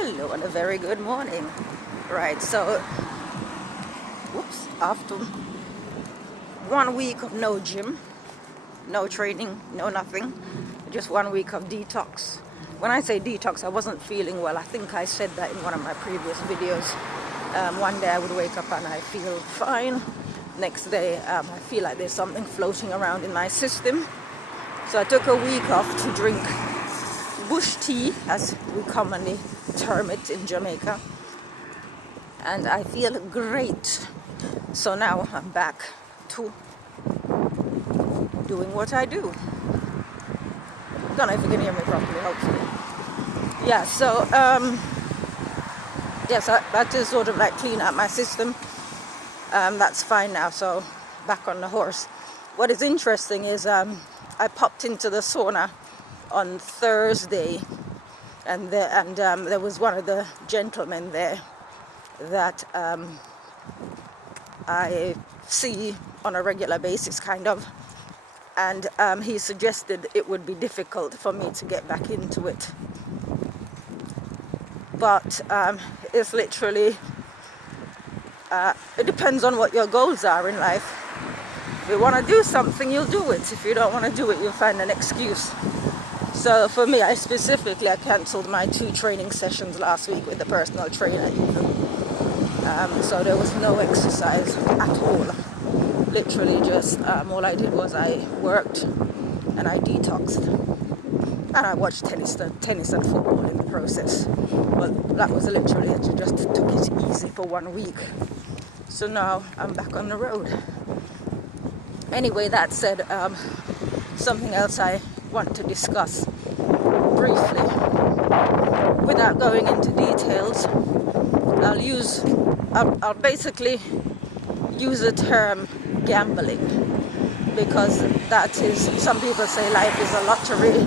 Hello and a very good morning. Right, so, after 1 week of no gym, no training, no nothing, just 1 week of detox. When I say detox, I wasn't feeling well. I think I said that in one of my previous videos. One day I would wake up and I feel fine. Next day, I feel like there's something floating around in my system. So I took a week off to drink bush tea, as we commonly term it in Jamaica, and I feel great. So now I'm back to doing what I do. Don't know if you can hear me properly, hopefully. Yeah, so yes, that is sort of like clean out my system. That's fine now, so back on the horse. What is interesting is I popped into the sauna on Thursday, and there was one of the gentlemen there that I see on a regular basis, kind of, and he suggested it would be difficult for me to get back into it, but it's literally it depends on what your goals are in life. If you want to do something, you'll do it. If you don't want to do it, you'll find an excuse. So for me, I cancelled my 2 training sessions last week with the personal trainer even. So there was no exercise at all. Literally just all I did was I worked and I detoxed. And I watched tennis and football in the process. But that was literally it. I just took it easy for 1 week. So now I'm back on the road. Anyway, that said, something else I want to discuss briefly. Without going into details, I'll basically use the term gambling, because that is, some people say life is a lottery,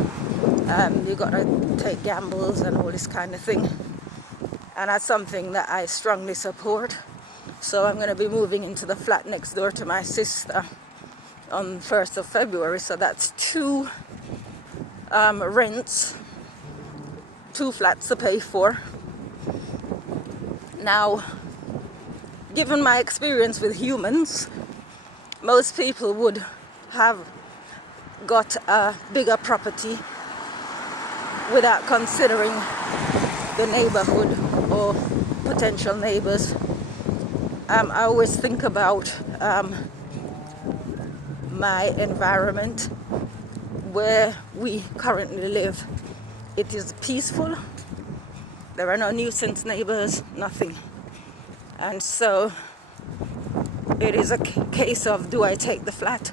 you gotta take gambles and all this kind of thing, and that's something that I strongly support. So I'm going to be moving into the flat next door to my sister on 1st of February, so that's 2 rents, 2 flats to pay for. Now, given my experience with humans, most people would have got a bigger property without considering the neighborhood or potential neighbors. I always think about my environment where we currently live. It is peaceful. There are no nuisance neighbors, nothing. And so it is a case of, do I take the flat?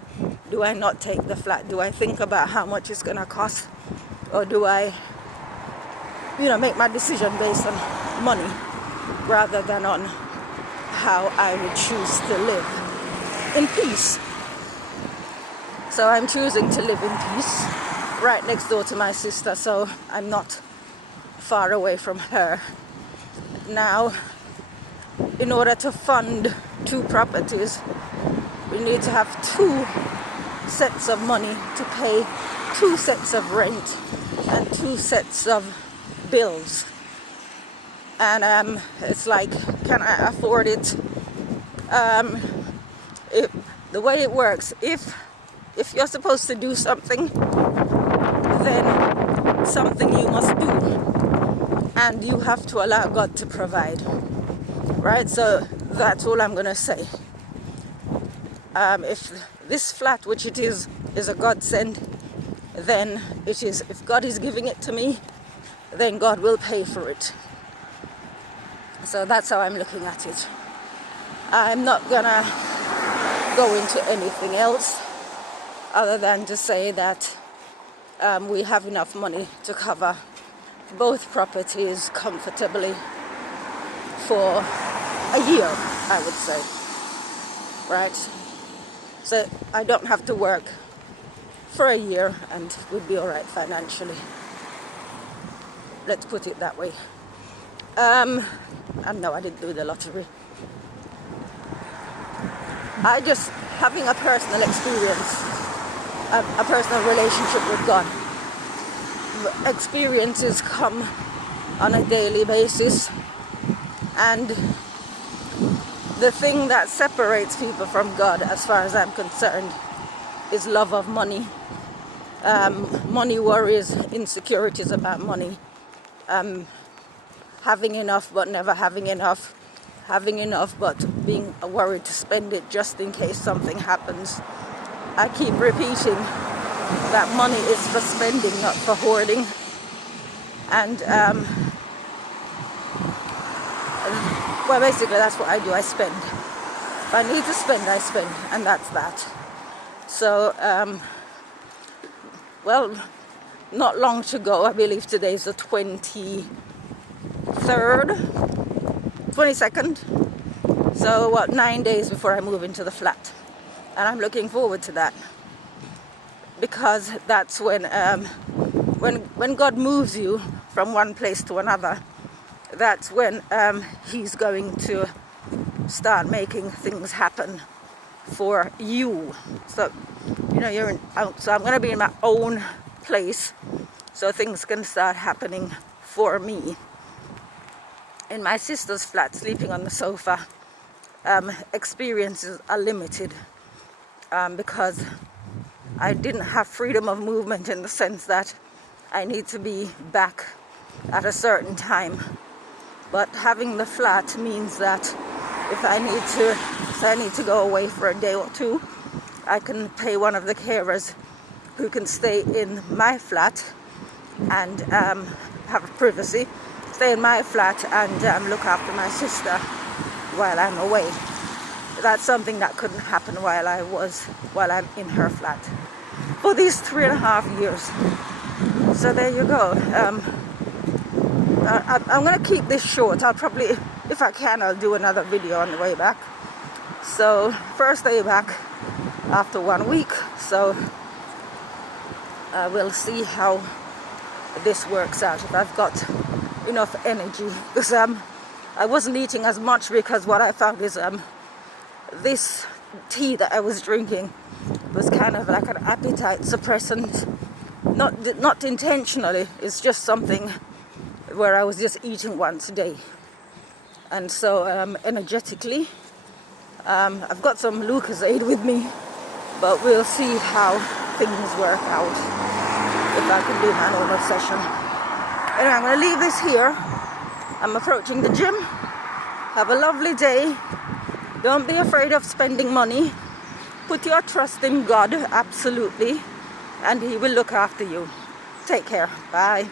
Do I not take the flat? Do I think about how much it's going to cost? Or do I, make my decision based on money rather than on how I would choose to live in peace? So I'm choosing to live in peace right next door to my sister, so I'm not far away from her. Now, in order to fund 2 properties, we need to have 2 sets of money to pay 2 sets of rent and 2 sets of bills. And it's like, can I afford it? The way it works, if you're supposed to do something, then something you must do, and you have to allow God to provide, right? So that's all I'm going to say. If this flat, which it is a godsend, then it is. If God is giving it to me, then God will pay for it. So that's how I'm looking at it. I'm not gonna go into anything else other than to say that we have enough money to cover both properties comfortably for a year, I would say, right? So I don't have to work for a year and we'd be all right financially. Let's put it that way. And no, I didn't do the lottery. I just, having a personal experience, a personal relationship with God, experiences come on a daily basis. And the thing that separates people from God, as far as I'm concerned, is love of money. Money worries, insecurities about money. Having enough but never having enough. Having enough but being worried to spend it just in case something happens. I keep repeating that money is for spending, not for hoarding. And well, basically that's what I do. I spend. If I need to spend, I spend, and that's that. So well, not long to go. I believe today is the 22nd. So what, 9 days before I move into the flat. And I'm looking forward to that, because that's when God moves you from one place to another, that's when he's going to start making things happen for you. So so I'm going to be in my own place, so things can start happening for me. In my sister's flat, sleeping on the sofa, experiences are limited, because I didn't have freedom of movement, in the sense that I need to be back at a certain time. But having the flat means that if I need to go away for a day or two, I can pay one of the carers who can stay in my flat and have privacy, stay in my flat and look after my sister while I'm away. That's something that couldn't happen while I'm in her flat for these 3.5 years. So there you go. I'm going to keep this short. I'll probably, if I can, I'll do another video on the way back. So first day back after 1 week. So we'll see how this works out, if I've got enough energy. Because I wasn't eating as much, because what I found is this tea that I was drinking was kind of like an appetite suppressant. Not intentionally, it's just something where I was just eating once a day. And so energetically, I've got some Lucozade with me, but we'll see how things work out, if I can do my normal session. Anyway, I'm going to leave this here. I'm approaching the gym. Have a lovely day. Don't be afraid of spending money. Put your trust in God, absolutely, and he will look after you. Take care. Bye.